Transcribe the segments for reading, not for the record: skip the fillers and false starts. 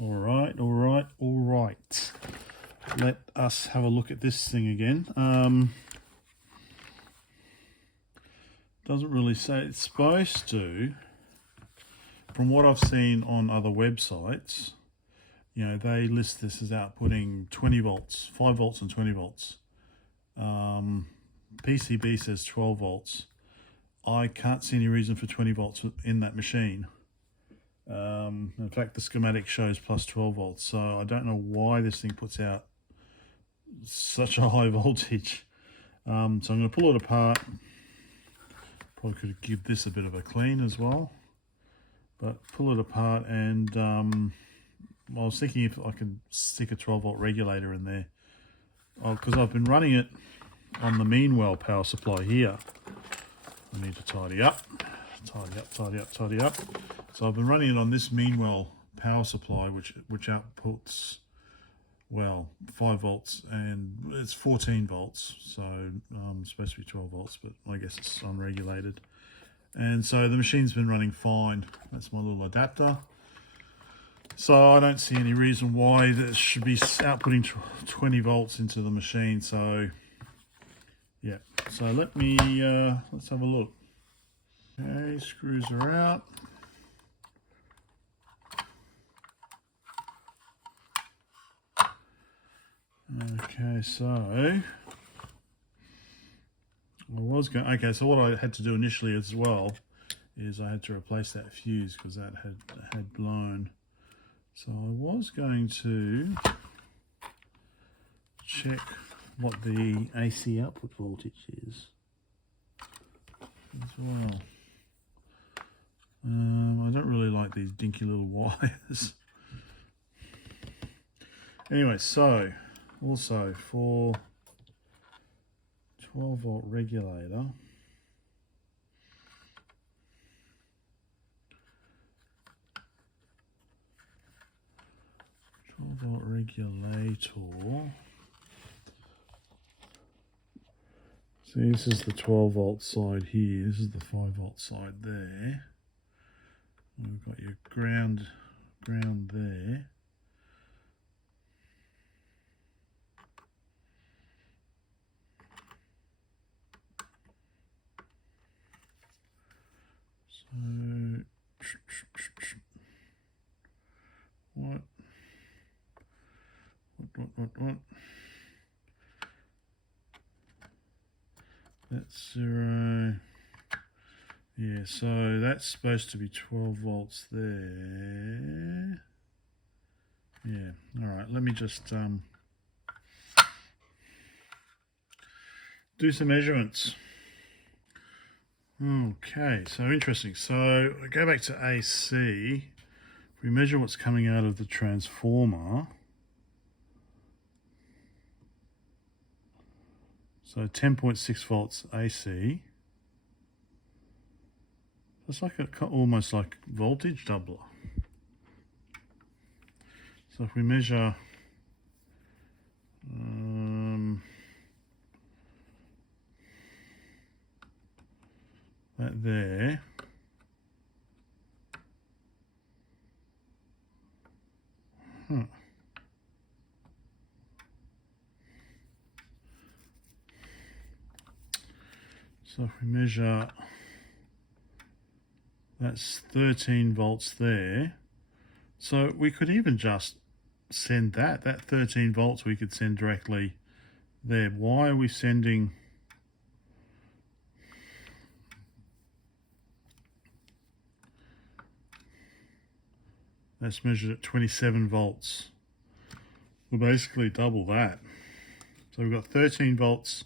All right. Let us have a look at this thing again. Doesn't really say. It's supposed to, from what I've seen on other websites, you know, they list this as outputting 20 volts, 5 volts and 20 volts. PCB says 12 volts. I can't see any reason for 20 volts in that machine. In fact, the schematic shows plus 12 volts, so I don't know why this thing puts out such a high voltage. So I'm going to pull it apart. Probably could give this a bit of a clean as well, but pull it apart, and I was thinking if I could stick a 12 volt regulator in there, because I've been running it on the Mean Well power supply here. I need to tidy up. So I've been running it on this Mean Well power supply, which outputs, well, 5 volts, and it's 14 volts, so it's supposed to be 12 volts, but I guess it's unregulated. And so the machine's been running fine. That's my little adapter. So I don't see any reason why this should be outputting 20 volts into the machine. So yeah, so let me let's have a look. Okay, screws are out. Okay, so okay, so what I had to do initially as well is I had to replace that fuse because that had blown. So I was going to check what the AC output voltage is as well. I don't really like these dinky little wires. Anyway, so also for 12 volt regulator, see, this is the 12 volt side here, this is the 5 volt side there. We've got your ground there. So what? That's 0. Yeah, so that's supposed to be 12 volts there. Yeah, all right, let me just do some measurements. Okay, so interesting. So I go back to AC. If we measure what's coming out of the transformer, so 10.6 volts AC. It's like almost like voltage doubler. So if we measure that there, so if we measure, that's 13 volts there. So we could even just send that 13 volts we could send directly there. Why are we sending? That's measured at 27 volts. We'll basically double that. So we've got 13 volts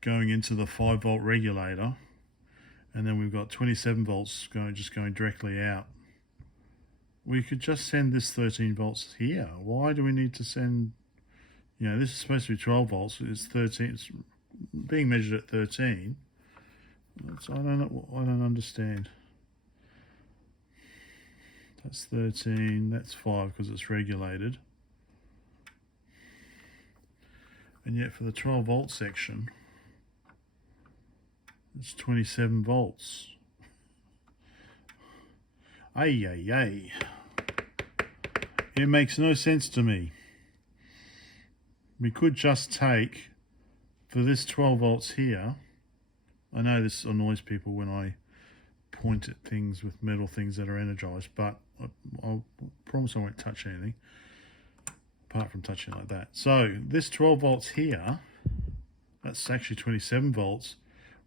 going into the 5 volt regulator, and then we've got 27 volts just going directly out. We could just send this 13 volts here. Why do we need to send, you know, this is supposed to be 12 volts, it's 13, it's being measured at 13. I don't understand. That's 13, that's 5 because it's regulated. And yet for the 12 volt section, it's 27 volts. Ay. It makes no sense to me. We could just take, for this 12 volts here, I know this annoys people when I point at things with metal things that are energized, but I promise I won't touch anything apart from touching like that. So this 12 volts here, that's actually 27 volts.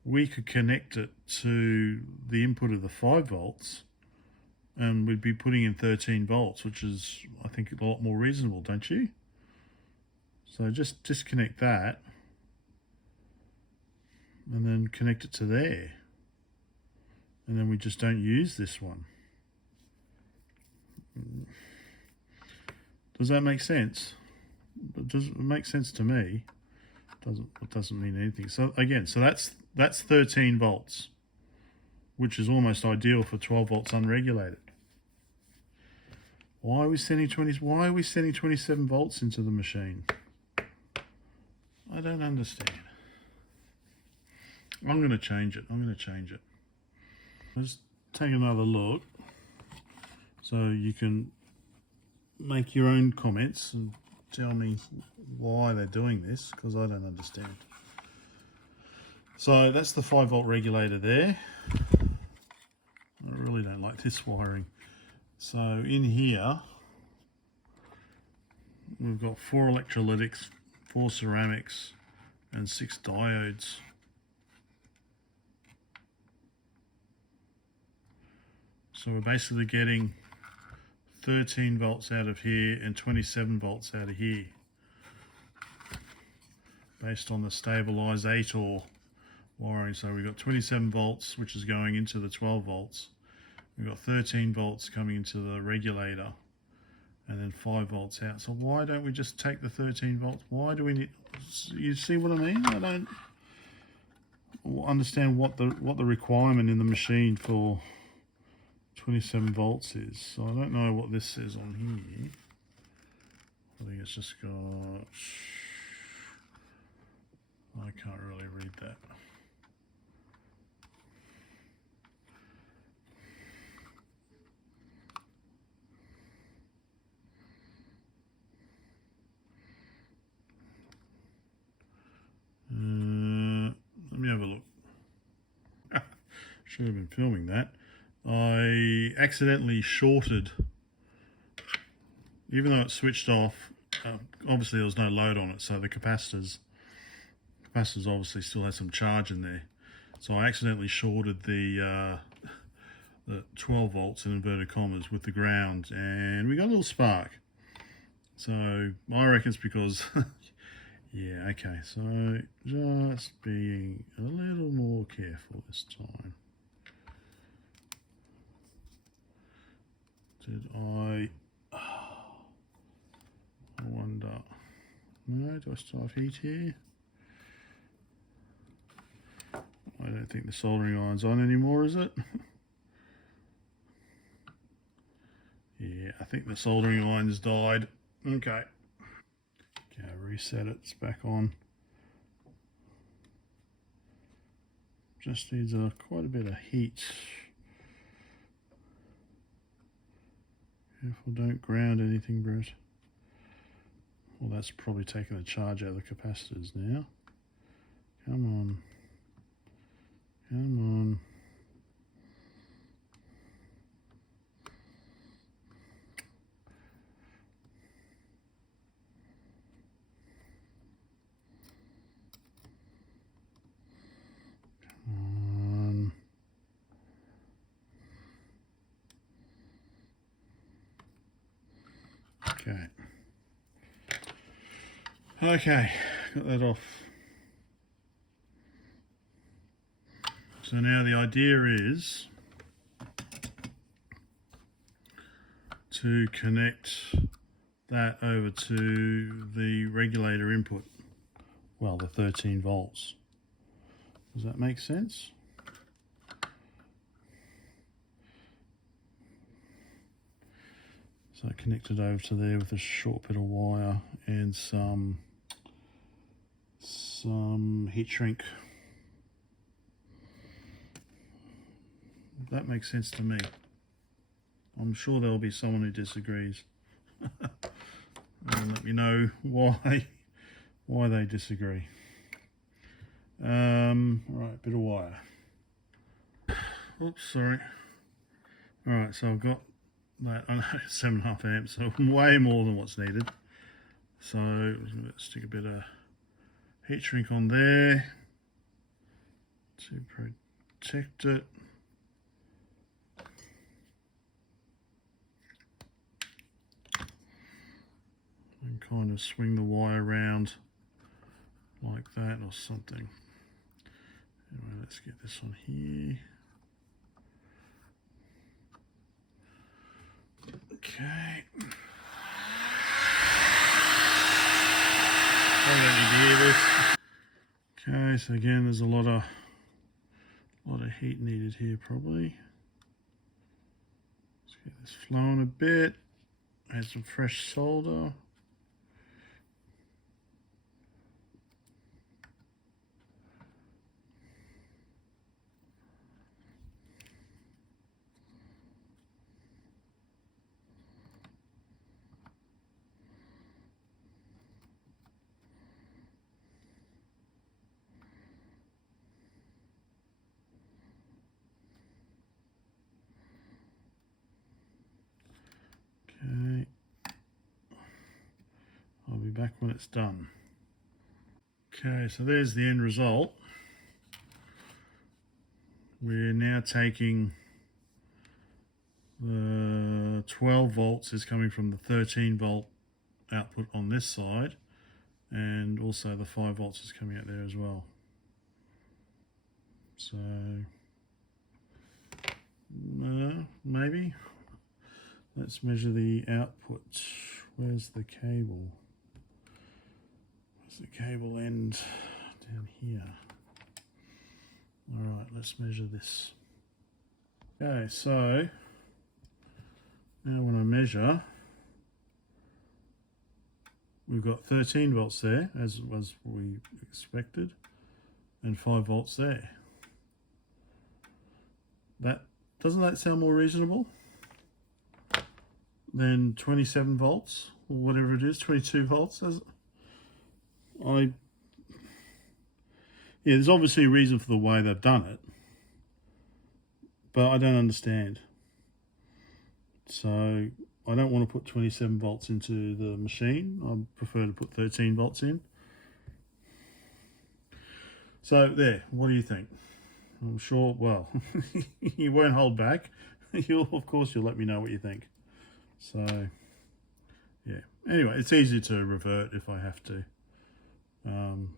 We could connect it to the input of the 5 volts and we'd be putting in 13 volts, which is, I think, a lot more reasonable, don't you? So just disconnect that and then connect it to there. And then we just don't use this one. Does that make sense? It makes sense to me. It doesn't mean anything. So again, so that's 13 volts, which is almost ideal for 12 volts unregulated. Why are we sending 27 volts into the machine? I don't understand. I'm going to change it. Let's take another look so you can make your own comments and tell me why they're doing this, because I don't understand. So that's the 5 volt regulator there. I really don't like this wiring. So in here we've got 4 electrolytics, 4 ceramics and 6 diodes. So we're basically getting 13 volts out of here and 27 volts out of here, based on the stabilized 8-or wiring. So we've got 27 volts, which is going into the 12 volts. We've got 13 volts coming into the regulator, and then 5 volts out. So why don't we just take the 13 volts? Why do we need? You see what I mean? I don't understand what the requirement in the machine for 27 volts is. So I don't know what this says on here. I think it's just got, I can't really read that. Let me have a look. Should have been filming that. I accidentally shorted, even though it switched off. Obviously there was no load on it, so the capacitors obviously still had some charge in there. So I accidentally shorted the 12 volts in inverted commas with the ground, and we got a little spark. So I reckon it's because yeah, okay, so just being a little more careful this time. Did I wonder, no, do I still have heat here? I don't think the soldering iron's on anymore, is it? Yeah, I think the soldering iron's died. Okay. Okay, reset it, it's back on. Just needs quite a bit of heat. Careful, don't ground anything, Brett. Well, that's probably taking the charge out of the capacitors now. Come on. Come on. Okay. Okay, got that off. So now the idea is to connect that over to the regulator input. Well, the 13 volts. Does that make sense? So connect it over to there with a short bit of wire and some heat shrink. That makes sense to me. I'm sure there'll be someone who disagrees. And let me know why they disagree. Right, bit of wire. Oops, sorry. Alright, so I've got that, I know, 7.5 amps, so way more than what's needed. So let's stick a bit of heat shrink on there to protect it. And kind of swing the wire around like that or something. Anyway, let's get this on here. Okay. I don't need to hear this. Okay, so again, there's a lot of heat needed here probably. Let's get this flowing a bit. Add some fresh solder. Okay, I'll be back when it's done. Okay, so there's the end result. We're now taking the 12 volts is coming from the 13 volt output on this side, and also the 5 volts is coming out there as well. So maybe let's measure the output. Where's the cable? Where's the cable end? Down here. All right, let's measure this. Okay, so now when I measure, we've got 13 volts there, as we expected, and 5 volts there. Doesn't that sound more reasonable than 27 volts or whatever it is, 22 volts? Yeah, there's obviously a reason for the way they've done it, but I don't understand. So I don't want to put 27 volts into the machine. I prefer to put 13 volts in. So there, what do you think? I'm sure, well, you won't hold back. Of course you'll let me know what you think. So yeah, anyway, it's easy to revert if I have to.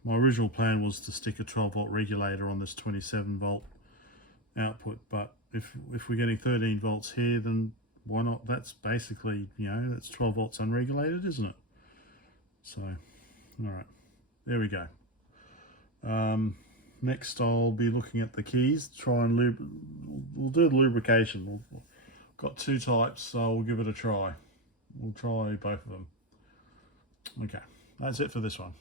My original plan was to stick a 12 volt regulator on this 27 volt output, but if we're getting 13 volts here, then why not? That's basically, that's 12 volts unregulated, isn't it? So, all right, there we go. Next I'll be looking at the keys, try and we'll do the lubrication. We've got 2 types, so we'll give it a try. We'll try both of them. Okay, that's it for this one.